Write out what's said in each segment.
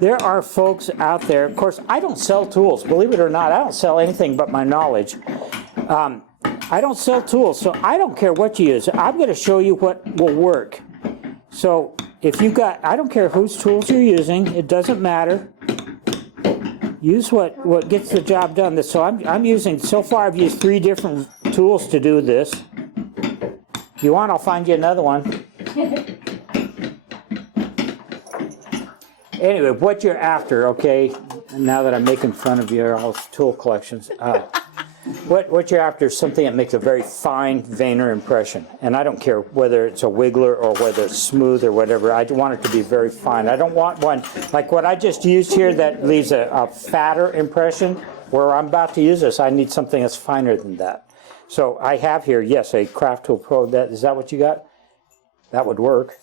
there are folks out there, of course, I don't sell tools. Believe it or not, I don't sell anything but my knowledge. I don't sell tools, so I don't care what you use. I'm going to show you what will work. So if you've got, I don't care whose tools you're using, it doesn't matter. Use what gets the job done. So I'm using, so far I've used 3 different tools to do this. If you want, I'll find you another one. Anyway, what you're after, okay, now that I'm making fun of your all tool collections, what you're after is something that makes a very fine veiner impression. And I don't care whether it's a wiggler or whether it's smooth or whatever. I want it to be very fine. I don't want one like what I just used here that leaves a fatter impression. Where I'm about to use this, I need something that's finer than that. So I have here, yes, a Craft Tool Pro. Is that what you got? That would work.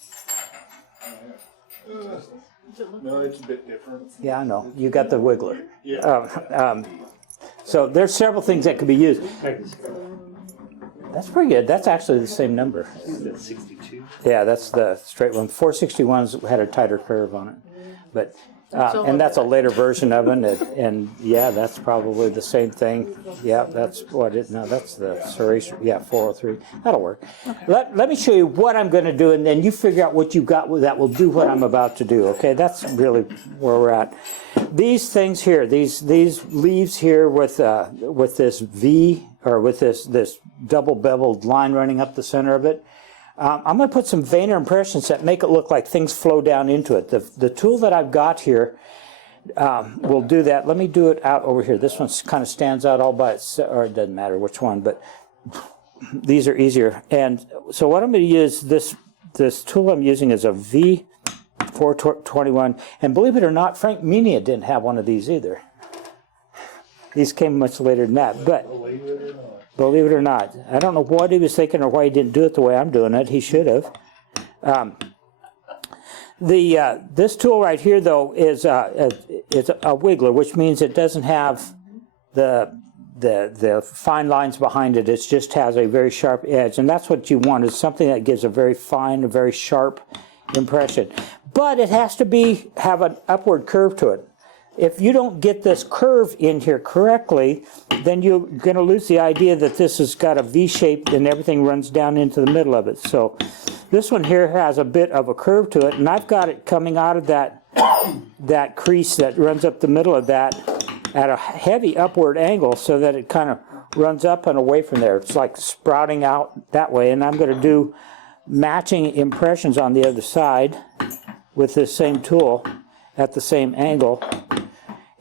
No, it's a bit different. Yeah, I know. You got the wiggler. Yeah. So there's several things that could be used. That's pretty good. That's actually the same number. That's 62. Yeah, that's the straight one. 461's had a tighter curve on it, but and that's a later version of it. And yeah, that's probably the same thing. Yeah, that's what it. No, that's the serration. Yeah, 403. That'll work. Okay. Let me show you what I'm going to do, and then you figure out what you got that will do what I'm about to do. Okay, that's really where we're at. These things here, these leaves here with this V or with this double beveled line running up the center of it. I'm going to put some veiner impressions that make it look like things flow down into it. The tool that I've got here will do that. Let me do it out over here. This one kind of stands out all by itself, or it doesn't matter which one, but these are easier. And so what I'm going to use, this tool I'm using is a V421. And believe it or not, Frank Minia didn't have one of these either. These came much later than that, but believe it or not, I don't know what he was thinking or why he didn't do it the way I'm doing it. He should have. This tool right here, though, is a wiggler, which means it doesn't have the fine lines behind it. It just has a very sharp edge, and that's what you want, is something that gives a very fine, a very sharp impression. But it has to have an upward curve to it. If you don't get this curve in here correctly, then you're going to lose the idea that this has got a V shape and everything runs down into the middle of it. So this one here has a bit of a curve to it, and I've got it coming out of that crease that runs up the middle of that at a heavy upward angle so that it kind of runs up and away from there. It's like sprouting out that way, and I'm going to do matching impressions on the other side with this same tool at the same angle.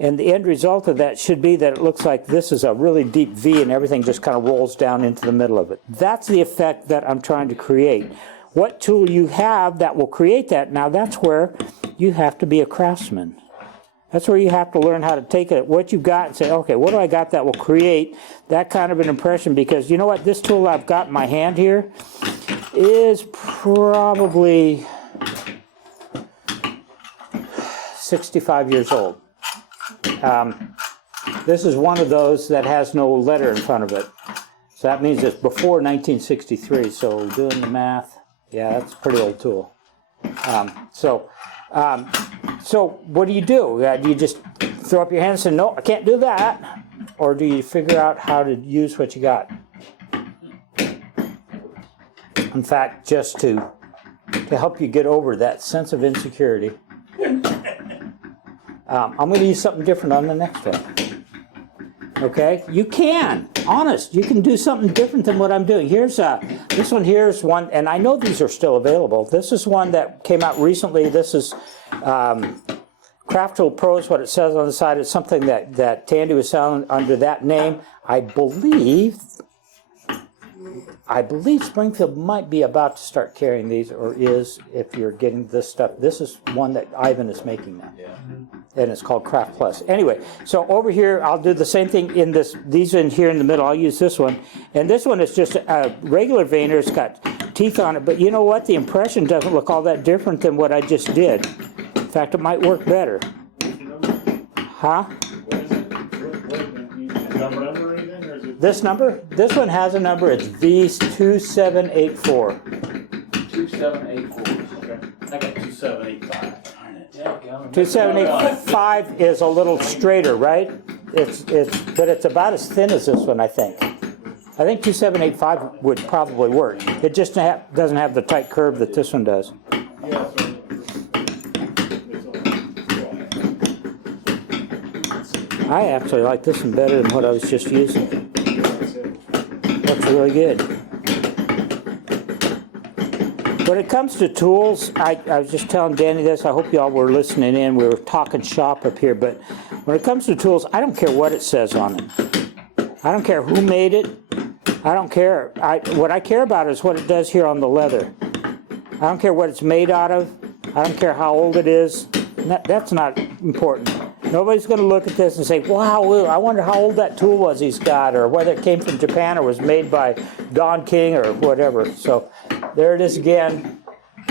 And the end result of that should be that it looks like this is a really deep V and everything just kind of rolls down into the middle of it. That's the effect that I'm trying to create. What tool you have that will create that, now that's where you have to be a craftsman. That's where you have to learn how to take it, what you've got, and say, okay, what do I got that will create that kind of an impression? Because you know what, this tool I've got in my hand here is probably 65 years old. This is one of those that has no letter in front of it. So that means it's before 1963. So doing the math, yeah, that's a pretty old tool. So what do? Do you just throw up your hands and say, no, I can't do that? Or do you figure out how to use what you got? In fact, just to help you get over that sense of insecurity, I'm going to use something different on the next one. Okay? You can. Honest. You can do something different than what I'm doing. Here's this one here is one, and I know these are still available. This is one that came out recently. This is Craft Tool Pro is what it says on the side. It's something that Tandy was selling under that name. I believe Springfield might be about to start carrying these, or is, if you're getting this stuff. This is one that Ivan is making now. Yeah. And it's called Craft Plus. Anyway, so over here, I'll do the same thing in this. These in here in the middle, I'll use this one. And this one is just a regular veiner. It's got teeth on it. But you know what? The impression doesn't look all that different than what I just did. In fact, it might work better. Huh? This number? This one has a number. It's V2784. 2784. Okay. I got 2785. Darn it. Yeah, okay. 2785 is a little straighter, right? But it's about as thin as this one, I think. I think 2785 would probably work. It just doesn't have the tight curve that this one does. Yeah, so I actually like this one better than what I was just using. Looks really good. When it comes to tools, I was just telling Danny this, I hope y'all were listening in, we were talking shop up here, but when it comes to tools, I don't care what it says on it. I don't care who made it. I don't care. What I care about is what it does here on the leather. I don't care what it's made out of. I don't care how old it is. That's not important. Nobody's going to look at this and say, wow, I wonder how old that tool was he's got, or whether it came from Japan or was made by Don King or whatever. So there it is again,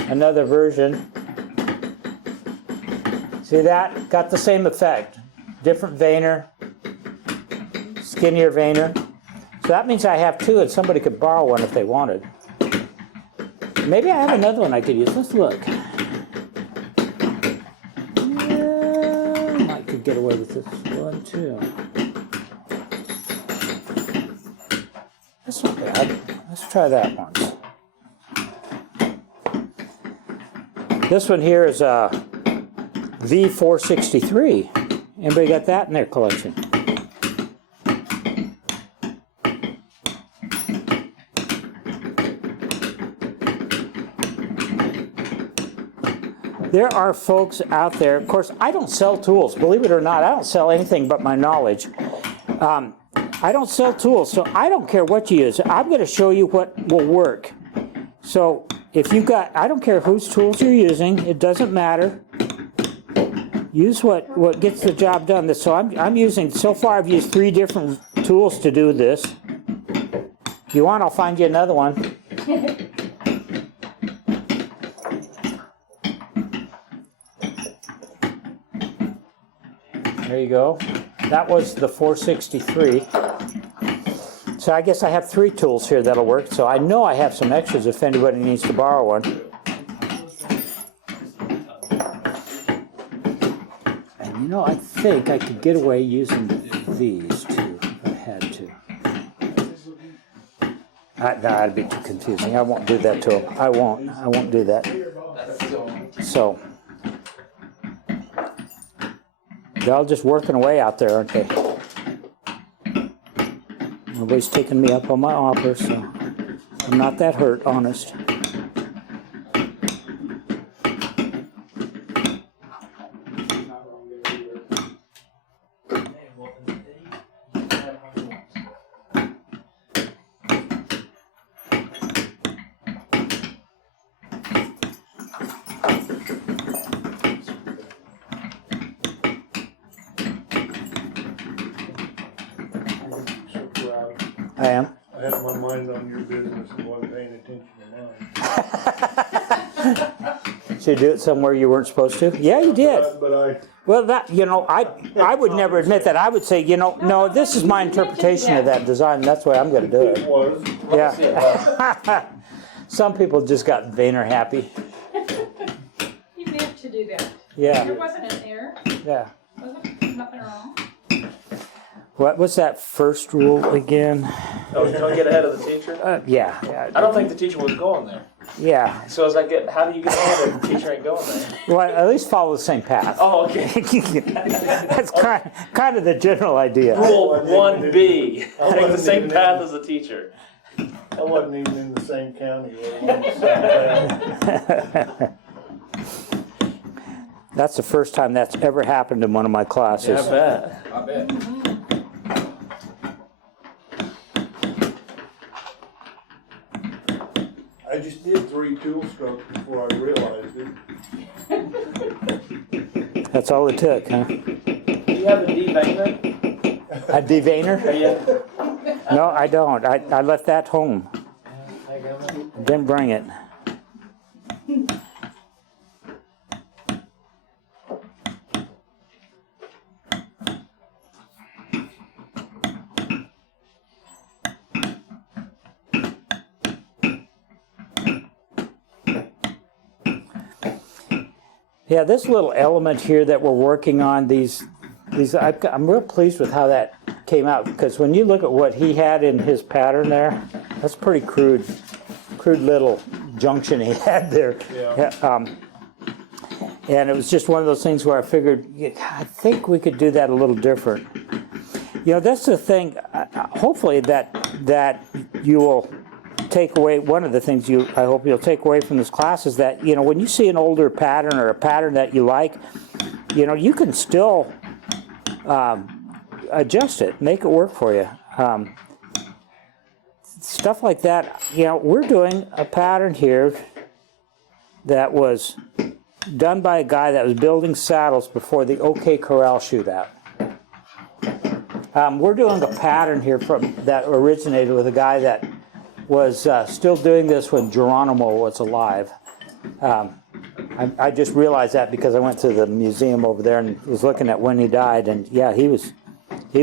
another version. See that? Got the same effect. Different veiner, skinnier veiner. So that means I have two and somebody could borrow one if they wanted. Maybe I have another one I could use. Let's look. Might could get away with this one too. That's not bad. Let's try that once. This one here is a V463. Anybody got that in their collection? There are folks out there, of course, I don't sell tools, believe it or not, I don't sell anything but my knowledge. I don't sell tools, so I don't care what you use. I'm going to show you what will work. So if you've got, I don't care whose tools you're using, it doesn't matter. Use what gets the job done. So I'm using, so far I've used 3 different tools to do this. If you want, I'll find you another one. There you go. That was the 463. So I guess I have 3 tools here that'll work. So I know I have some extras if anybody needs to borrow one. And you know, I think I could get away using these too if I had to. That'd be too confusing. I won't do that to them. I won't do that. So. They're all just working away out there, aren't they? Nobody's taking me up on my offer, so I'm not that hurt, honest. I am. I had my mind on your business and wasn't paying attention to mine. Did you do it somewhere you weren't supposed to? Yeah, you did. Well, that, you know, I would never admit that. I would say, you know, no, this is my interpretation of that design. That's the way I'm going to do It it. was. Yeah. Some people just got Vayner happy. You meant to do that. Yeah. There wasn't an error. Yeah. Wasn't nothing wrong. What was that first rule again? Oh, don't get ahead of the teacher? Yeah. I don't think the teacher was going there. Yeah. So as how do you get ahead if the teacher ain't going there? Well, at least follow the same path. Oh, okay. That's kind of the general idea. Rule 1B. Take the same path as the teacher. I wasn't even in the same county. Or That's the first time that's ever happened in one of my classes. Yeah, I bet. I just did 3 tool strokes before I realized it. That's all it took, huh? Do you have a D-Vayner? A deveiner? Yeah. No, I don't. I left that home. Didn't bring it. Yeah, this little element here that we're working on, I'm real pleased with how that came out, because when you look at what he had in his pattern there, that's pretty crude little junction he had there. Yeah. And it was just one of those things where I figured, I think we could do that a little different. You know, that's the thing, hopefully that you will take away, one of the things I hope you'll take away from this class is that, you know, when you see an older pattern or a pattern that you like, you know, you can still adjust it, make it work for you. Stuff like that, you know, we're doing a pattern here that was done by a guy that was building saddles before the OK Corral shootout. We're doing a pattern here that originated with a guy that was still doing this when Geronimo was alive. I just realized that because I went to the museum over there and was looking at when he died, and yeah, he was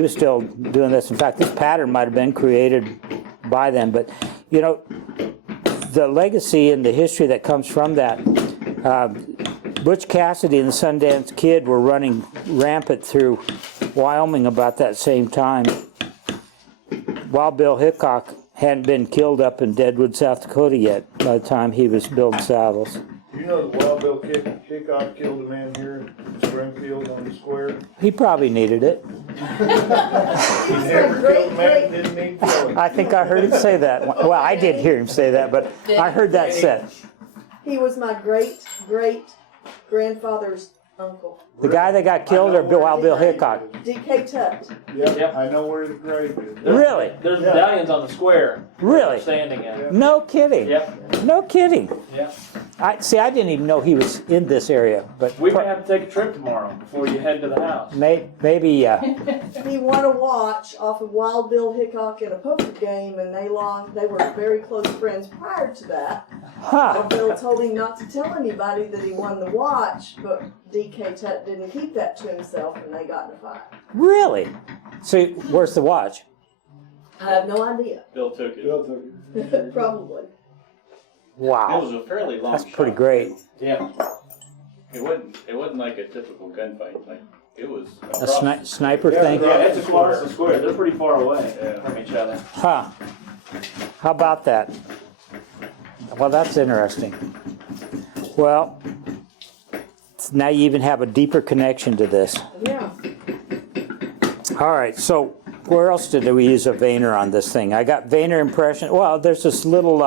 still doing this. In fact, this pattern might have been created by them, but you know, the legacy and the history that comes from that. Butch Cassidy and the Sundance Kid were running rampant through Wyoming about that same time. Wild Bill Hickok hadn't been killed up in Deadwood, South Dakota yet by the time he was building saddles. You know that Wild Bill Hickok killed a man here in Springfield on the square? He probably needed it. He never killed a man, didn't need killing. I think I heard him say that. Well, I didn't hear him say that, but I heard that said. He was my great-great-grandfather's uncle. The guy that got killed or Wild Bill Hickok? D.K. Tut. Yep, I know where his grave is. Really? There's medallions on the square. Really? Standing in. No kidding. Yep. No kidding. Yep. I didn't even know he was in this area, but We may have to take a trip tomorrow before you head to the house. maybe. He won a watch off of Wild Bill Hickok in a poker game, and they were very close friends prior to that. Huh. Bill told him not to tell anybody that he won the watch, but D.K. Tut didn't keep that to himself, and they got in a fight. Really? So where's the watch? I have no idea. Bill took it. Probably. It Wow. was a fairly long That's shot. pretty great. Yeah. It wasn't like a typical gunfight. Like it was A sniper thing? Yeah, it's across the square. They're pretty far away from each other. Huh. How about that? Well, that's interesting. Well, now you even have a deeper connection to this. Yeah. All right, so where else did we use a veiner on this thing? I got veiner impression. Well, there's this little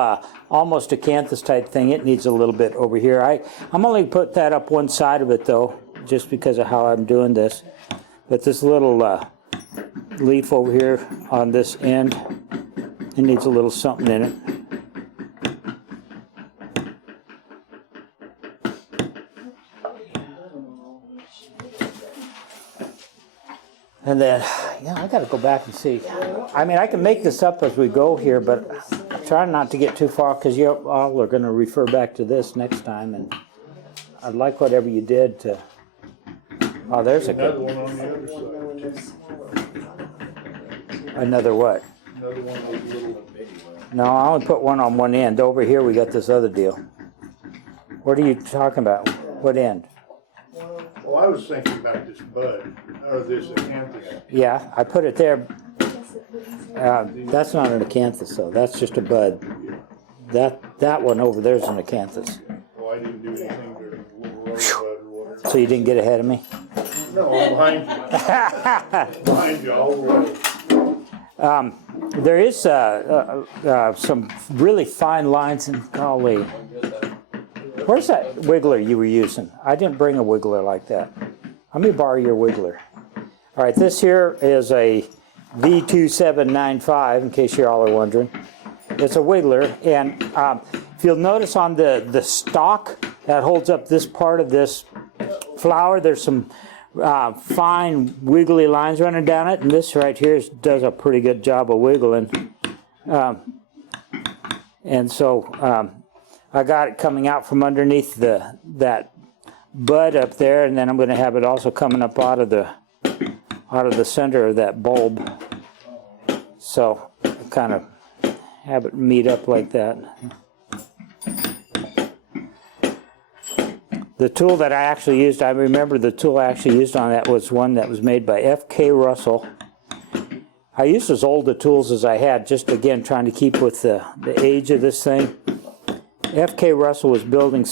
almost acanthus type thing. It needs a little bit over here. I'm only put that up one side of it though, just because of how I'm doing this. But this little leaf over here on this end, it needs a little something in it. And then, yeah, I got to go back and see. I mean, I can make this up as we go here, but try not to get too far because you all are going to refer back to this next time. And I'd like whatever you did to. Oh, there's a good Another one. one on the other side. Another what? Another one of those little. No, I only put one on one end. Over here, we got this other deal. What are you talking about? What end? Well, I was thinking about this bud, or this acanthus. Yeah, I put it there. That's not an acanthus, though. That's just a bud. That one over there is an acanthus. Well, I didn't do anything to rosebud or whatever. So you didn't get ahead of me? No, I'm behind you. Behind you all the way. There is some really fine lines in golly. Where's that wiggler you were using? I didn't bring a wiggler like that. Let me borrow your wiggler. All right, this here is a V2795, in case you all are wondering. It's a wiggler, and if you'll notice on the stalk that holds up this part of this flower, there's some fine wiggly lines running down it, and this right here does a pretty good job of wiggling. And so I got it coming out from underneath that bud up there, and then I'm going to have it also coming up out of the center of that bulb. So kind of have it meet up like that. The tool that I actually used, I remember the tool I actually used on that was one that was made by F.K. Russell. I used as old the tools as I had, just again trying to keep with the age of this thing. F.K. Russell was building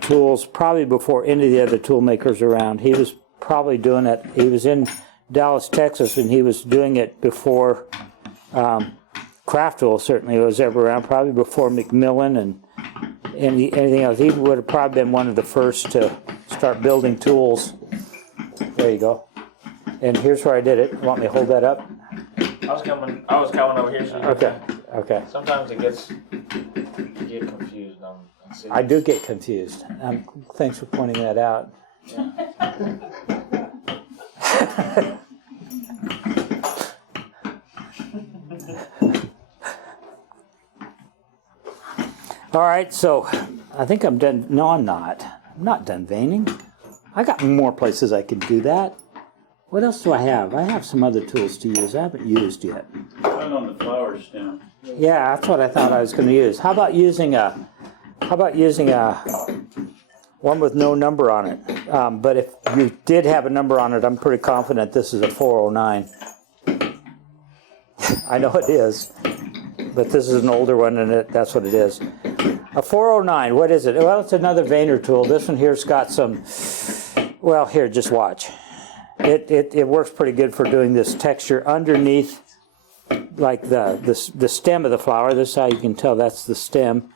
tools probably before any of the other tool makers around. He was probably doing it, he was in Dallas, Texas, and he was doing it before Craft Tool certainly was ever around, probably before McMillan and anything else. He would have probably been one of the first to start building tools. There you go. And here's where I did it. Want me to hold that up? I was coming over here. So Okay. Sometimes you get confused on cities. I do get confused. Thanks for pointing that out. All right, so I think I'm done. No, I'm not. I'm not done veining. I got more places I could do that. What else do I have? I have some other tools to use I haven't used yet. One on the flower stem. Yeah, that's what I thought I was going to use. How about using a one with no number on it? But if you did have a number on it, I'm pretty confident this is a 409. I know it is, but this is an older one, and that's what it is. A 409. What is it? Well, it's another veiner tool. This one here's got some. Well, here, just watch. It works pretty good for doing this texture underneath, like the stem of the flower. This is how you can tell that's the stem.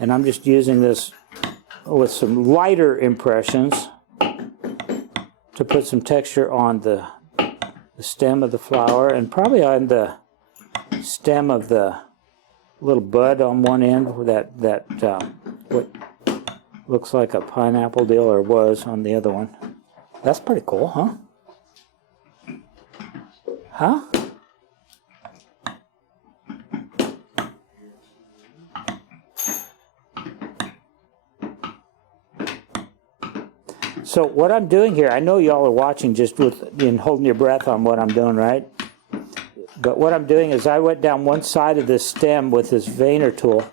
And I'm just using this with some lighter impressions to put some texture on the stem of the flower, and probably on the stem of the little bud on one end, that what looks like a pineapple deal, or was on the other one. That's pretty cool, huh? Huh? So what I'm doing here, I know y'all are watching just and holding your breath on what I'm doing, right? But what I'm doing is I went down one side of this stem with this veiner tool,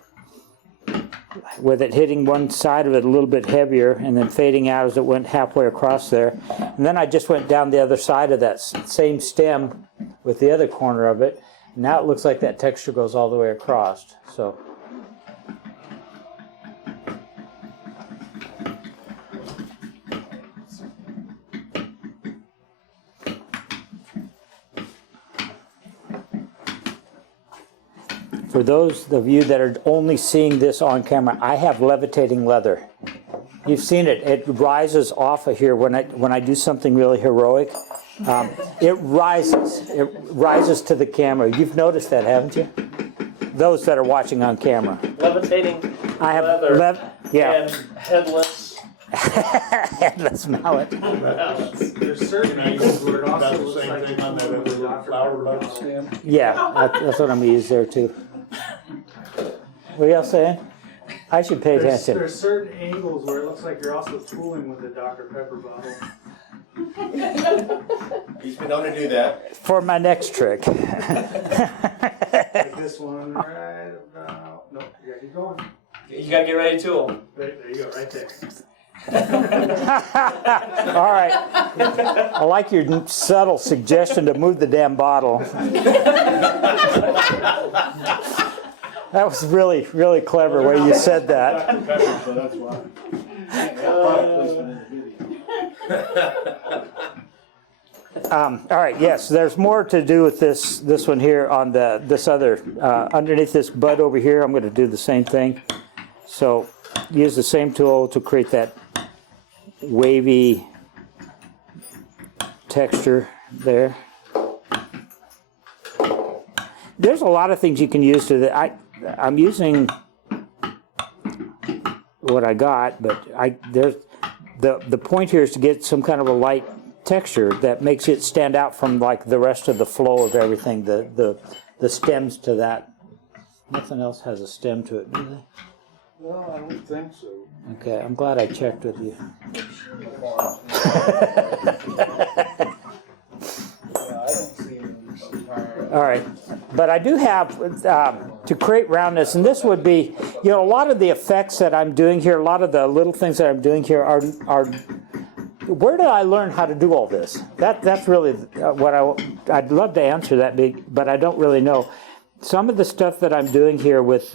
with it hitting one side of it a little bit heavier and then fading out as it went halfway across there. And then I just went down the other side of that same stem with the other corner of it. Now it looks like that texture goes all the way across. So. For those of you that are only seeing this on camera, I have levitating leather. You've seen it. It rises off of here when I do something really heroic. It rises to the camera. You've noticed that, haven't you? Those that are watching on camera. Levitating I have leather yeah. and headless. Headless mallet. There's certain angles where it also looks like thing on that other flower bud stem. Yeah, that's what I'm going to use there too. What are y'all saying? I should pay attention. There's certain angles where it looks like you're also tooling with the Dr. Pepper bottle. He's been known to do that. For my next trick. Like this one right about. Nope, you gotta keep going. You gotta get ready to tool. There you go, right there. All right. I like your subtle suggestion to move the damn bottle. That was really, really clever way you said that. So that's why. All right. Yes, there's more to do with this one here on this other underneath this bud over here. I'm going to do the same thing. So use the same tool to create that wavy texture there. There's a lot of things you can use to that. I'm using what I got, but there's the point here is to get some kind of a light texture that makes it stand out from like the rest of the flow of everything. The stems to that. Nothing else has a stem to it, do they? Well, I don't think so. Okay, I'm glad I checked with you. Yeah, I don't see any. All right, but I do have to create roundness, and this would be, you know, a lot of the effects that I'm doing here, a lot of the little things that I'm doing here are where did I learn how to do all this? That's really what I'd love to answer that, but I don't really know. Some of the stuff that I'm doing here with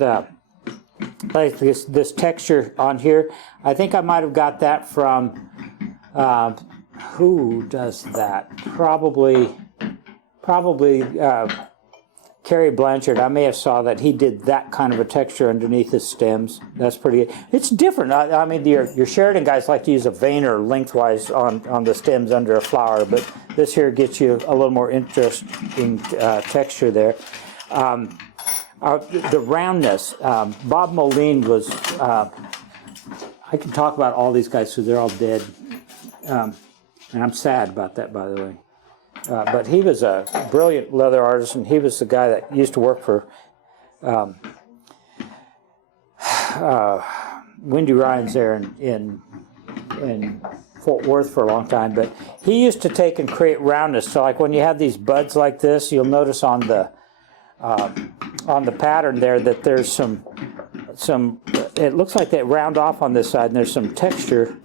like this texture on here, I think I might have got that from who does that? Probably Carrie Blanchard. I may have saw that he did that kind of a texture underneath his stems. That's pretty good. It's different. I mean, your Sheridan guys like to use a veiner lengthwise on the stems under a flower, but this here gets you a little more interesting texture there. The roundness. Bob Moline was, I can talk about all these guys because they're all dead. And I'm sad about that, by the way. But he was a brilliant leather artisan. He was the guy that used to work for Wendy Ryan's there in Fort Worth for a long time. But he used to take and create roundness. So like when you have these buds like this, you'll notice on the pattern there that there's some. It looks like they round off on this side, and there's some texture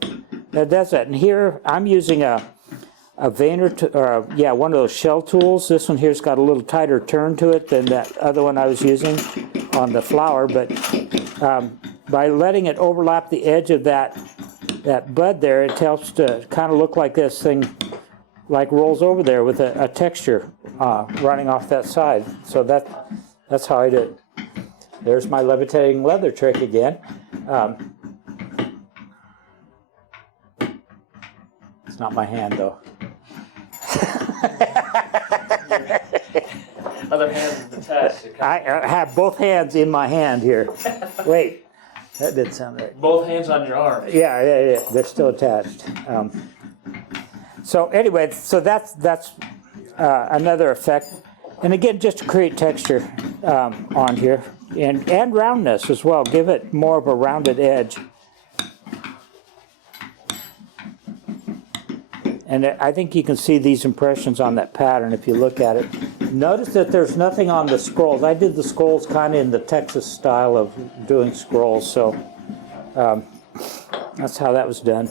that does that. And here I'm using a veiner, one of those shell tools. This one here's got a little tighter turn to it than that other one I was using on the flower, but by letting it overlap the edge of that bud there, it helps to kind of look like this thing like rolls over there with a texture running off that side. So that's how I do it. There's my levitating leather trick again. It's not my hand though. Other hand is detached. I have both hands in my hand here. Wait, that did sound right. Both hands on your arm. Yeah, they're still attached. So anyway, so that's another effect, and again, just to create texture on here and roundness as well. Give it more of a rounded edge. And I think you can see these impressions on that pattern if you look at it. Notice that there's nothing on the scrolls. I did the scrolls kind of in the Texas style of doing scrolls, so that's how that was done.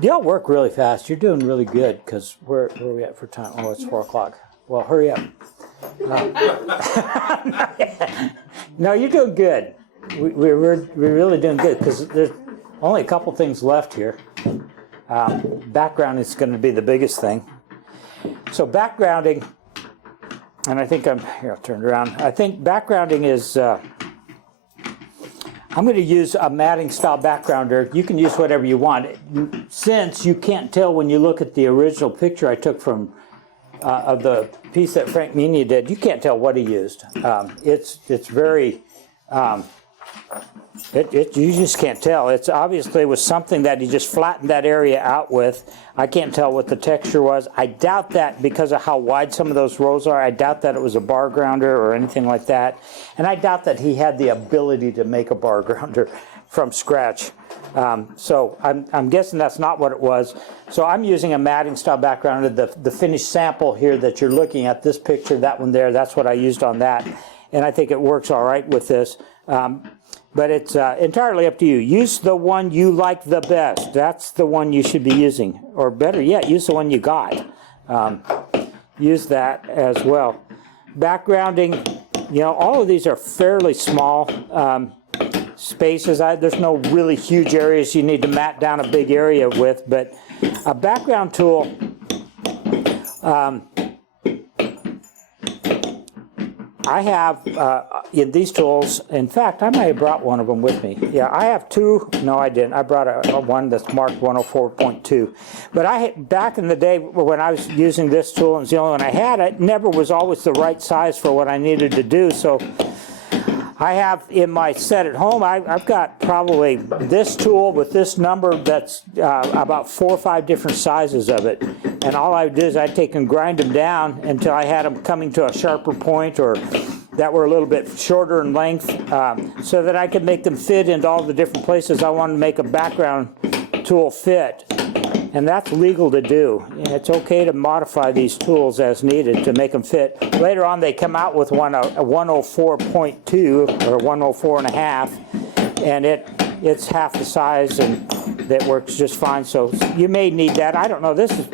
Y'all work really fast. You're doing really good because where are we at for time? Oh, it's 4 o'clock. Well, hurry up. No, you're doing good. We're really doing good because there's only a couple things left here. Background is going to be the biggest thing. So backgrounding, and I think here, I'll turn it around. I think backgrounding is, I'm going to use a matting style backgrounder. You can use whatever you want. Since you can't tell when you look at the original picture I took from of the piece that Frank Mina did, you can't tell what he used. It's very, you just can't tell. It's obviously was something that he just flattened that area out with. I can't tell what the texture was. I doubt that because of how wide some of those rows are. I doubt that it was a bar grounder or anything like that. And I doubt that he had the ability to make a bar grounder from scratch. So I'm guessing that's not what it was. So I'm using a matting style backgrounder. The finished sample here that you're looking at, this picture, that one there, that's what I used on that. And I think it works all right with this. But it's entirely up to you. Use the one you like the best. That's the one you should be using. Or better yet, use the one you got. Use that as well. Backgrounding, you know, all of these are fairly small spaces. There's no really huge areas you need to mat down a big area with, but a background tool I have in these tools, in fact, I might have brought one of them with me. Yeah, I have two. No, I didn't. I brought a one that's marked 104.2. But back in the day when I was using this tool, and it was the only one I had, it never was always the right size for what I needed to do. So I have in my set at home, I've got probably this tool with this number that's about 4 or 5 different sizes of it. And all I would do is I'd take and grind them down until I had them coming to a sharper point or that were a little bit shorter in length so that I could make them fit into all the different places I wanted to make a background tool fit. And that's legal to do. And it's okay to modify these tools as needed to make them fit. Later on, they come out with one a 104.2 or 104 and a half, and it's half the size, and that works just fine. So you may need that. I don't know. There's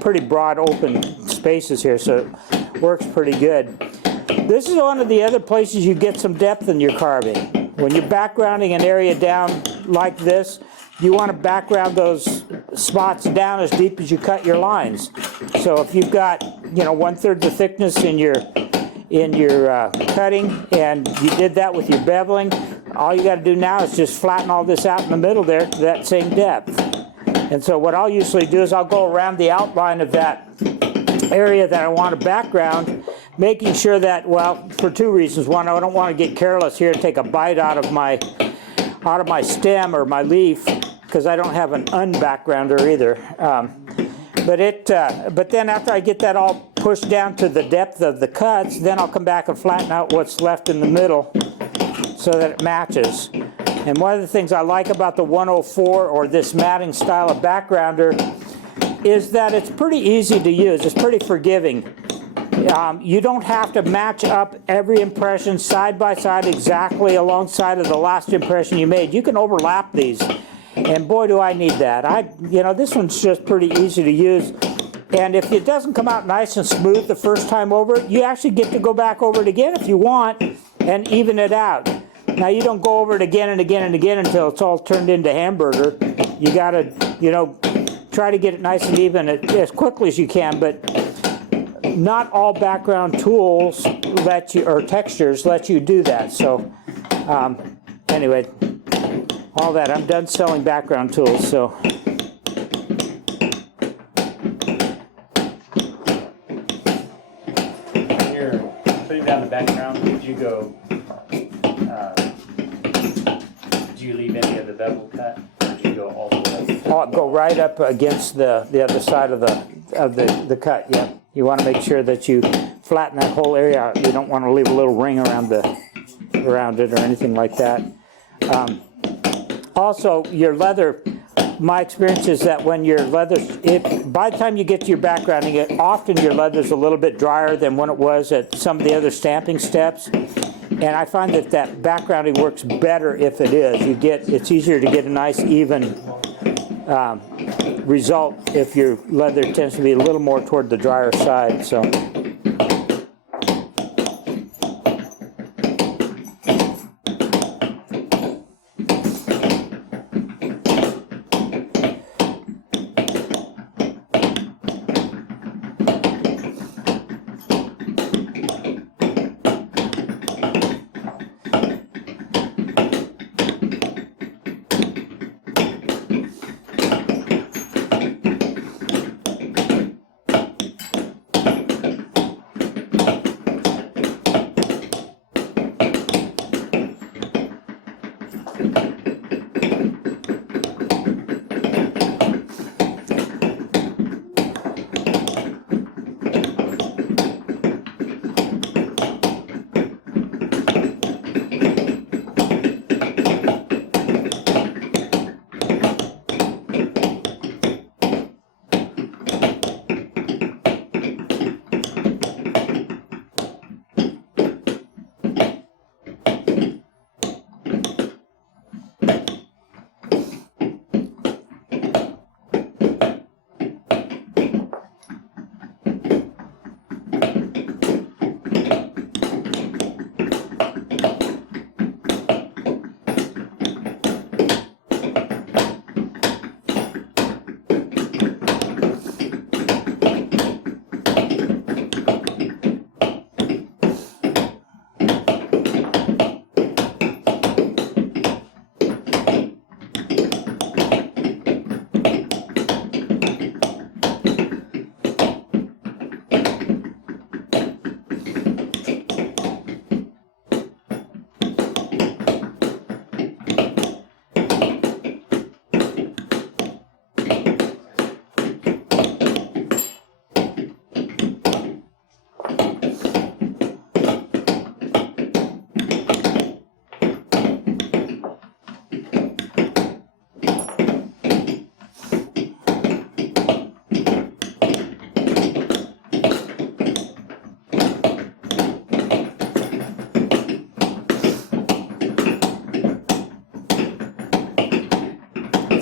pretty broad open spaces here, so it works pretty good. This is one of the other places you get some depth in your carving. When you're backgrounding an area down like this, you want to background those spots down as deep as you cut your lines. So if you've got, 1/3 the thickness in your cutting, and you did that with your beveling, all you got to do now is just flatten all this out in the middle there to that same depth. And so what I'll usually do is I'll go around the outline of that area that I want to background, making sure that, well, for 2 reasons. One, I don't want to get careless here and take a bite out of my stem or my leaf, because I don't have an unbackgrounder either. But then after I get that all pushed down to the depth of the cuts, then I'll come back and flatten out what's left in the middle so that it matches. And one of the things I like about the 104 or this matting style of backgrounder is that it's pretty easy to use. It's pretty forgiving. You don't have to match up every impression side by side exactly alongside of the last impression you made. You can overlap these, and boy do I need that. This one's just pretty easy to use, and if it doesn't come out nice and smooth the first time over, you actually get to go back over it again if you want and even it out. Now you don't go over it again and again and again until it's all turned into hamburger. You gotta, try to get it nice and even as quickly as you can, but not all background tools or textures let you do that. So anyway, all that. I'm done selling background tools. So When you're putting down the background, did you leave any of the bevel cut, or did you go all the way? I'll go right up against the other side of the cut. Yeah. You want to make sure that you flatten that whole area out. You don't want to leave a little ring around it or anything like that. Also, your leather, my experience is that when your leather, by the time you get to your backgrounding, often your leather's a little bit drier than when it was at some of the other stamping steps. And I find that backgrounding works better if it is. It's easier to get a nice even result if your leather tends to be a little more toward the drier side. So.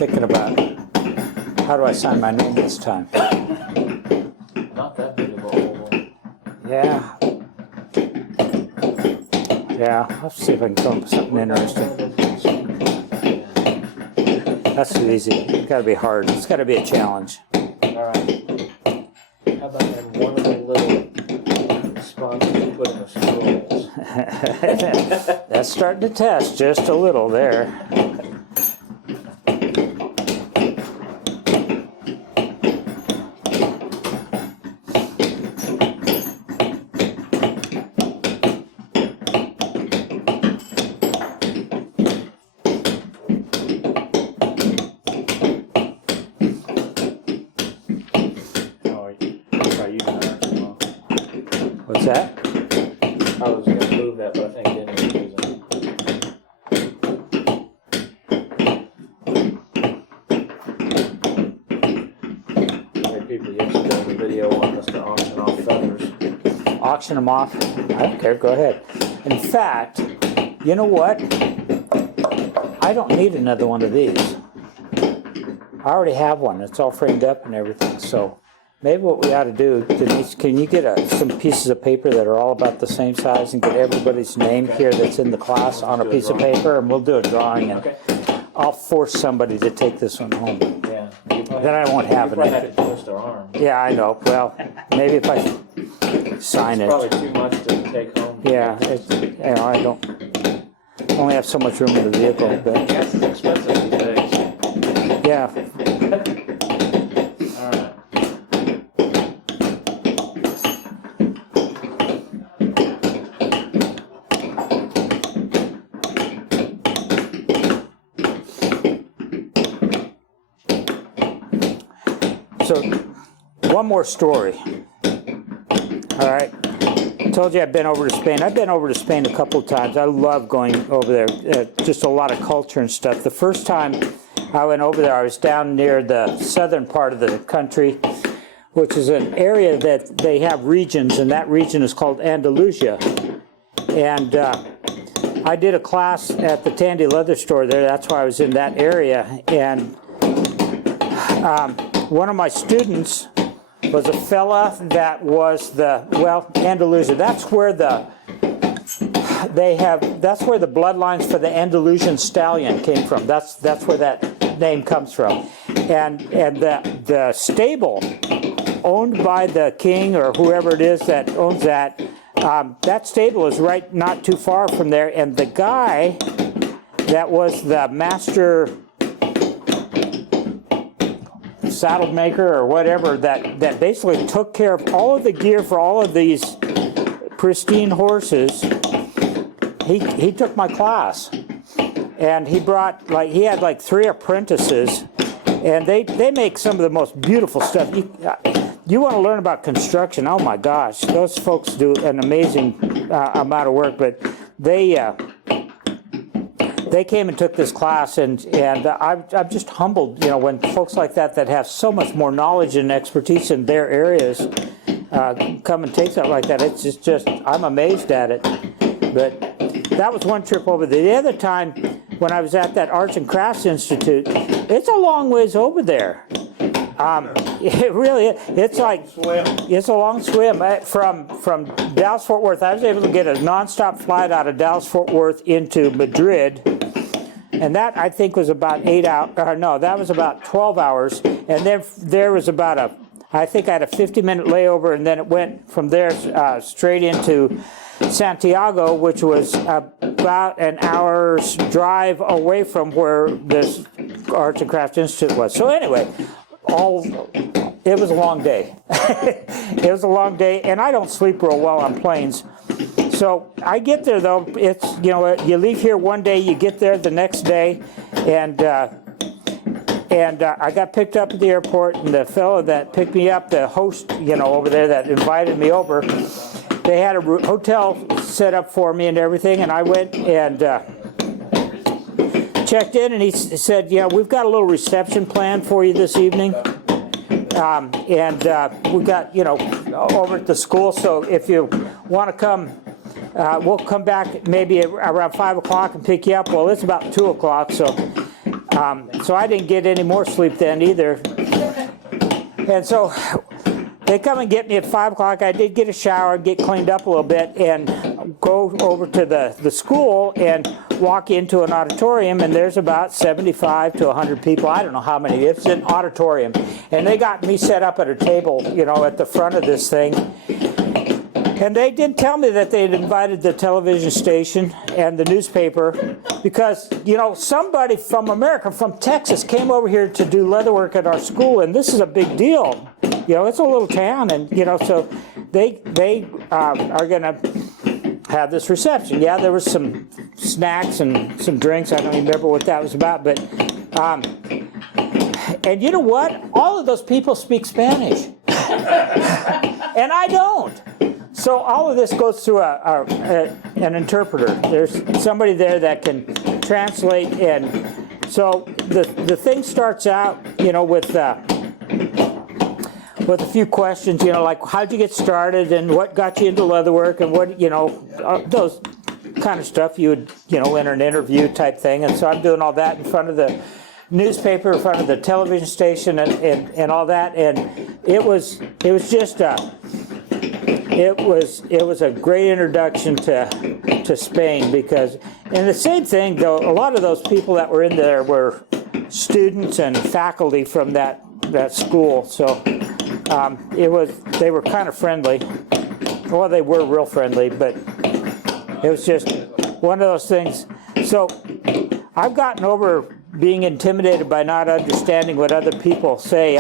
thinking about how do I sign my name this time. Not that big of a oval. Yeah. Yeah, let's see if I can come up with something interesting. That's too easy. It's got to be hard. It's got to be a challenge. Alright. How about having one of the little sponsors you put in the scrolls? That's starting to test just a little there. What's that? I was going to move that, but I think Dennis is using it. There were people yesterday in the video wanting us to auction off feathers. Auction them off? I don't care, go ahead. In fact, you know what? I don't need another one of these. I already have one. It's all framed up and everything. So maybe what we ought to do, Denise, can you get some pieces of paper that are all about the same size and get everybody's name here that's in the class on a piece of paper, and we'll do a drawing, and I'll force somebody to take this one home. Yeah. Then I won't have You it. probably have to twist their arm. Yeah, I know. Well, maybe if I sign It's it. probably too much to take home. Yeah, I don't only have so much room in the vehicle, but Gas is expensive these days. yeah. Alright. So, one more story. All right. I told you I've been over to Spain. I've been over to Spain a couple of times. I love going over there. Just a lot of culture and stuff. The first time I went over there, I was down near the southern part of the country, which is an area that they have regions, and that region is called Andalusia. And I did a class at the Tandy Leather Store there. That's why I was in that area. And one of my students was a fella that was Andalusia. That's where that's where the bloodlines for the Andalusian stallion came from. That's where that name comes from. And the stable owned by the king or whoever it is that owns that, that stable is right not too far from there. And the guy that was the master saddle maker or whatever that basically took care of all of the gear for all of these pristine horses, he took my class, and he had like 3 apprentices, and they make some of the most beautiful stuff. You want to learn about construction? Oh my gosh, those folks do an amazing amount of work. But they came and took this class, and I'm just humbled, when folks like that have so much more knowledge and expertise in their areas come and take something like that. It's just I'm amazed at it. But that was one trip over there. The other time when I was at that Arts and Crafts Institute, it's a long ways over there. It really is. It's a long swim from Dallas Fort Worth. I was able to get a nonstop flight out of Dallas Fort Worth into Madrid, and that I think was about 8 hours. No, that was about 12 hours. And then there was I think I had a 50-minute layover, and then it went from there straight into Santiago, which was about an hour's drive away from where this Arts and Crafts Institute was. So anyway, it was a long day. It was a long day, and I don't sleep real well on planes. So I get there, though. It's, you leave here one day, you get there the next day, and I got picked up at the airport, and the fellow that picked me up, the host, over there that invited me over, they had a hotel set up for me and everything, and I went and checked in, and he said, we've got a little reception planned for you this evening. And we got, over at the school, so if you want to come, we'll come back maybe around 5 o'clock and pick you up. Well, it's about 2 o'clock, so So I didn't get any more sleep then either. And so they come and get me at 5 o'clock. I did get a shower, get cleaned up a little bit, and go over to the school and walk into an auditorium, and there's about 75 to 100 people. I don't know how many. It's an auditorium. And they got me set up at a table, at the front of this thing. And they didn't tell me that they had invited the television station and the newspaper because, somebody from America, from Texas, came over here to do leatherwork at our school, and this is a big deal. It's a little town, and, so they are going to have this reception. Yeah, there was some snacks and some drinks. I don't even remember what that was about, but, and you know what? All of those people speak Spanish. And I don't. So all of this goes through an interpreter. There's somebody there that can translate, and so the thing starts out, with a few questions, like how'd you get started, and what got you into leatherwork, and what, those kind of stuff you would, in an interview type thing. And so I'm doing all that in front of the newspaper, in front of the television station, and all that, and it was just it was a great introduction to Spain, because, and the same thing though, a lot of those people that were in there were students and faculty from that school, so they were kind of friendly. Well, they were real friendly, but it was just one of those things. So I've gotten over being intimidated by not understanding what other people say,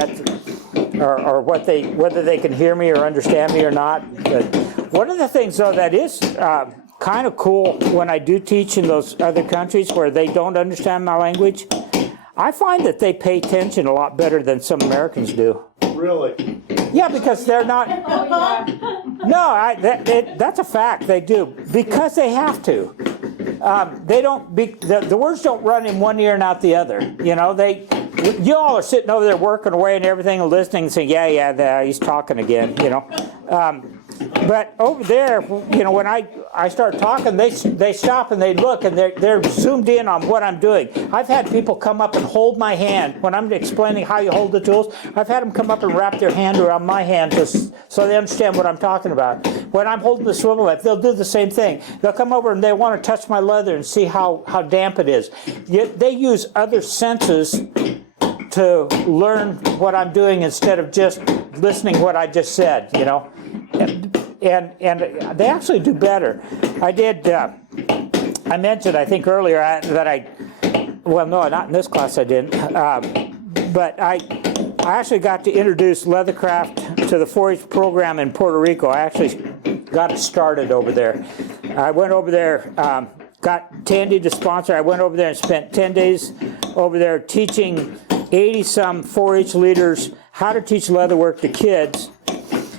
or whether they can hear me or understand me or not. But one of the things, though, that is kind of cool when I do teach in those other countries where they don't understand my language, I find that they pay attention a lot better than some Americans do. Really? Yeah, because they're not. No, that's a fact. They do, because they have to. They don't. The words don't run in one ear and out the other. You all are sitting over there working away and everything, and listening and saying, yeah, he's talking again. But over there, when I start talking, they stop and they look, and they're zoomed in on what I'm doing. I've had people come up and hold my hand when I'm explaining how you hold the tools. I've had them come up and wrap their hand around my hand so they understand what I'm talking about. When I'm holding the swivel knife, they'll do the same thing. They'll come over and they want to touch my leather and see how damp it is. They use other senses to learn what I'm doing instead of just listening what I just said, And they actually do better. I did, I mentioned, I think earlier, well, no, not in this class I didn't, but I actually got to introduce Leathercraft to the 4-H program in Puerto Rico. I actually got it started over there. I went over there, got Tandy to sponsor. I went over there and spent 10 days over there teaching 80-some 4-H leaders how to teach leatherwork to kids.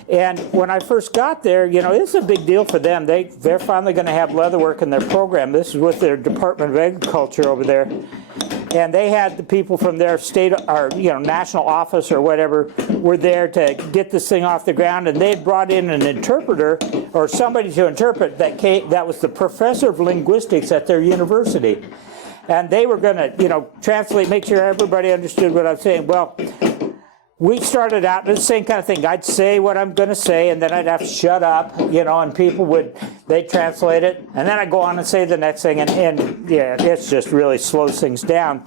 And when I first got there, it's a big deal for them. They're finally going to have leatherwork in their program. This is with their Department of Agriculture over there. And they had the people from their state or national office or whatever were there to get this thing off the ground. And they had brought in an interpreter or somebody to interpret that was the professor of linguistics at their university. And they were going to, translate, make sure everybody understood what I'm saying. Well, we started out the same kind of thing. I'd say what I'm going to say, and then I'd have to shut up, and people they'd translate it, and then I'd go on and say the next thing, and yeah, it's just really slows things down.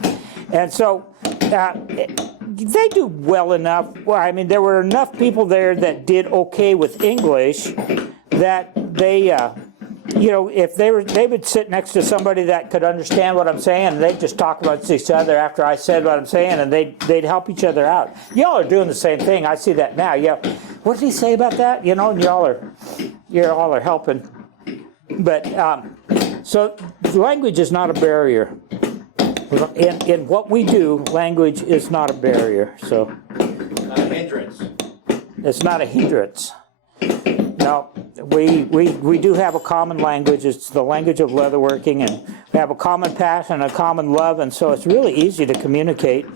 And so they do well enough. Well, I mean, there were enough people there that did okay with English that they, if they would sit next to somebody that could understand what I'm saying, and they'd just talk amongst each other after I said what I'm saying, and they'd help each other out. Y'all are doing the same thing. I see that now. Yeah, what did he say about that? And you all are helping. But so language is not a barrier. In what we do, language is not a barrier. So Not a hindrance. it's not a hindrance. No, we do have a common language. It's the language of leatherworking, and we have a common passion, a common love, and so it's really easy to communicate.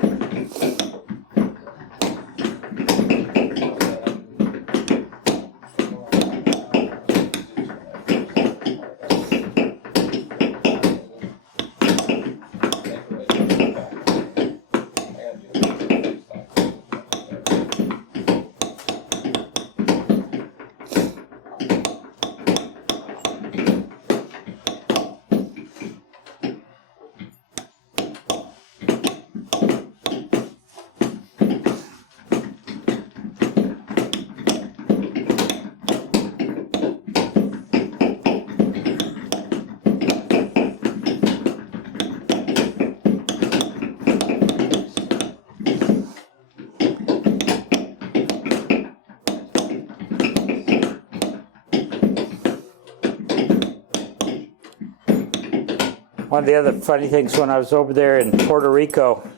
one of the other funny things when I was over there in Puerto Rico,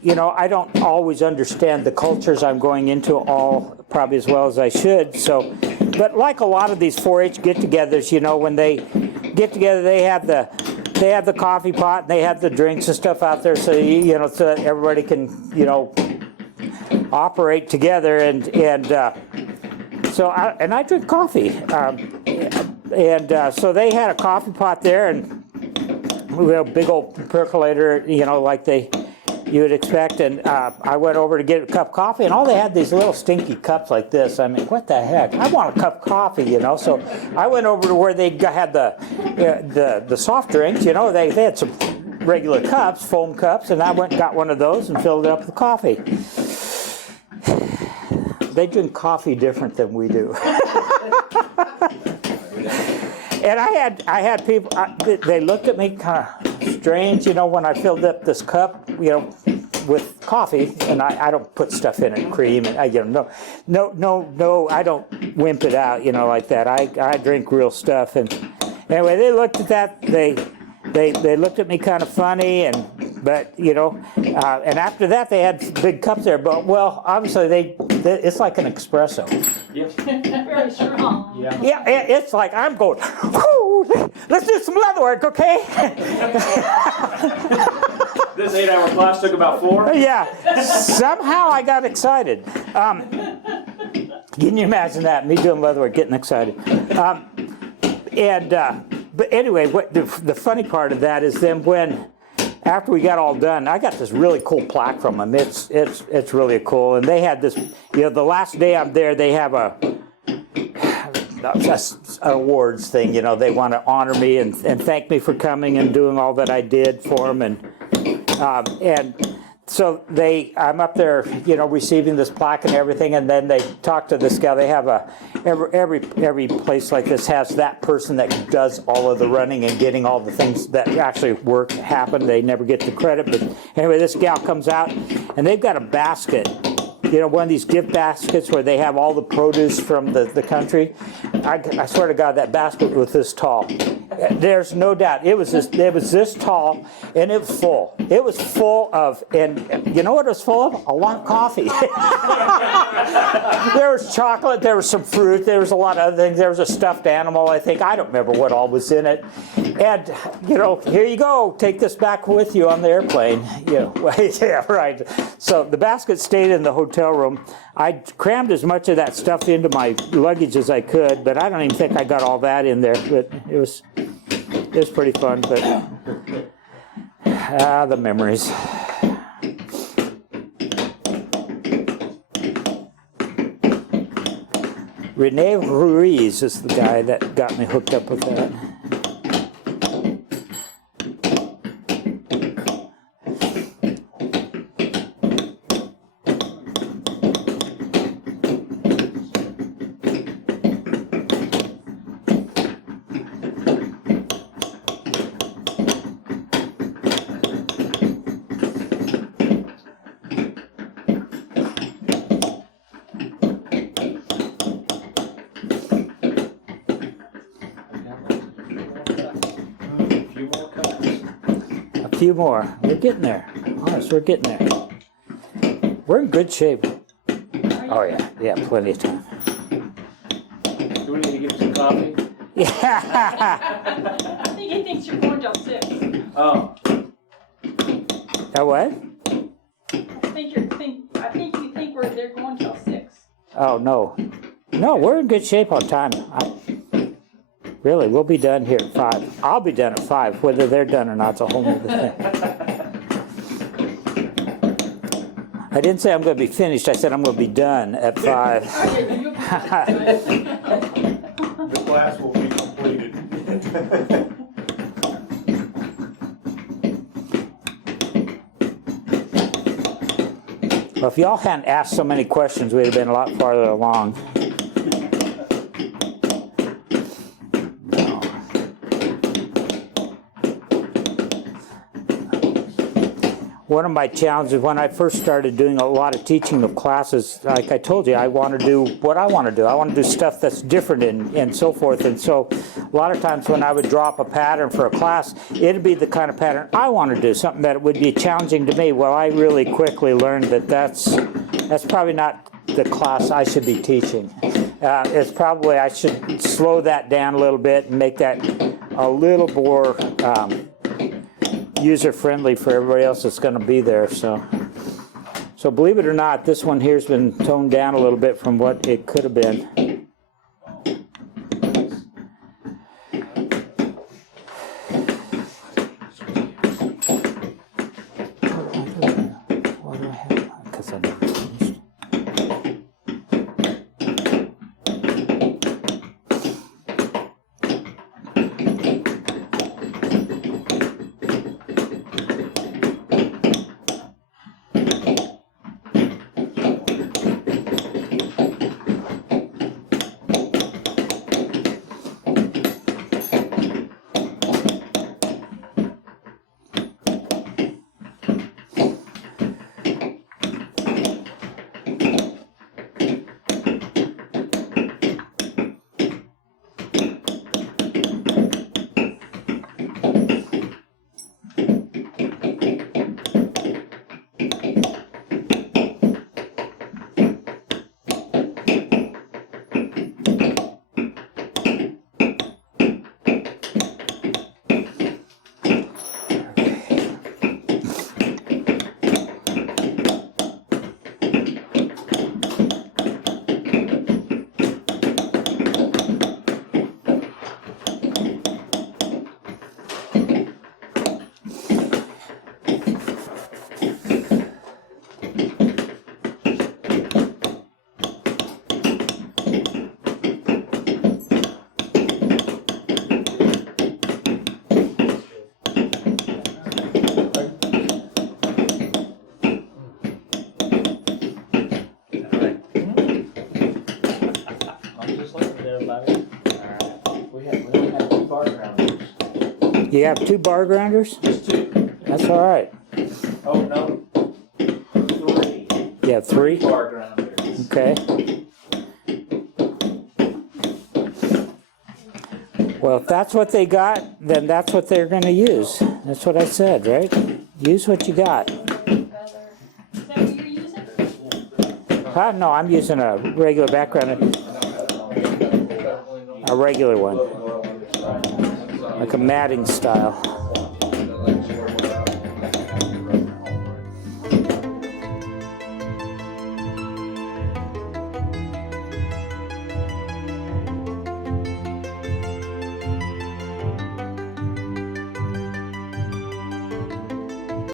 you know, I don't always understand the cultures I'm going into all probably as well as I should. So, but like a lot of these 4-H get-togethers, you know, when they get together, they have the coffee pot and they have the drinks and stuff out there, so you know, so that everybody can, you know, operate together. And so I drink coffee, so they had a coffee pot there, and we had a big old percolator, you know, like you would expect, and I went over to get a cup of coffee, and all they had these little stinky cups like this. I mean, what the heck? I want a cup of coffee, you know. So I went over to where they had the soft drinks, you know. They had some regular cups, foam cups, and I went and got one of those and filled it up with coffee. They drink coffee different than we do. And I had people, they looked at me kind of strange, you know, when I filled up this cup, you know, with coffee, and I don't put stuff in it, cream, and you know, no, I don't wimp it out, you know, like that. I drink real stuff. And anyway, they looked at that, they looked at me kind of funny, but you know, and after that they had big cups there. But well, obviously it's like an espresso. Very strong. Yeah, it's like I'm going, whoo, let's do some leather work, okay? This 8-hour class took about 4. Yeah, somehow I got excited. Can you imagine that? Me doing leather work, getting excited. But anyway, what the funny part of that is then after we got all done, I got this really cool plaque from them. It's really cool. And they had this, you know, the last day I'm there, they have an awards thing, you know. They want to honor me and thank me for coming and doing all that I did for them. And so I'm up there, you know, receiving this plaque and everything, and then they talk to this guy. They have every place like this has that person that does all of the running and getting all the things that actually happen. They never get the credit, but anyway, this gal comes out, and they've got a basket, you know, one of these gift baskets where they have all the produce from the country. I swear to God, that basket was this tall. There's no doubt. It was this tall, and it was full. It was full of, and you know what it was full of? A lot of coffee. There was chocolate, there was some fruit, there was a lot of other things. There was a stuffed animal, I think. I don't remember what all was in it. And, you know, here you go. Take this back with you on the airplane. You know, yeah, right. So the basket stayed in the hotel room. I crammed as much of that stuff into my luggage as I could, but I don't even think I got all that in there. But it was pretty fun. But the memories. Rene Ruiz is the guy that got me hooked up with that. A few more. We're getting there. Honest, we're getting there. We're in good shape. Oh yeah, plenty of time. Do we need to get some coffee? Yeah. I think he thinks you're going till 6. Oh. What? I think you think they're going till 6. Oh no, we're in good shape on time. Really, we'll be done here at 5. I'll be done at 5. Whether they're done or not, it's a whole other thing. I didn't say I'm going to be finished. I said I'm going to be done at 5. The class will be completed. Well, if y'all hadn't asked so many questions, we'd have been a lot farther along. one of my challenges when I first started doing a lot of teaching of classes, like I told you, I want to do what I want to do. I want to do stuff that's different and so forth. And so a lot of times when I would drop a pattern for a class, it'd be the kind of pattern I want to do, something that would be challenging to me. Well, I really quickly learned that that's probably not the class I should be teaching. It's probably I should slow that down a little bit and make that a little more user-friendly for everybody else that's going to be there. So believe it or not, this one here's been toned down a little bit from what it could have been. Why do I have? Because I never finished. You have 2 bar grounders? Just 2. That's all right. Oh, no. 3. You have 3? Bar grounders. Okay. Well, if that's what they got, then that's what they're going to use. That's what I said, right? Use what you got. Is that what you're using? No, I'm using a regular background, a regular one, like a matting style.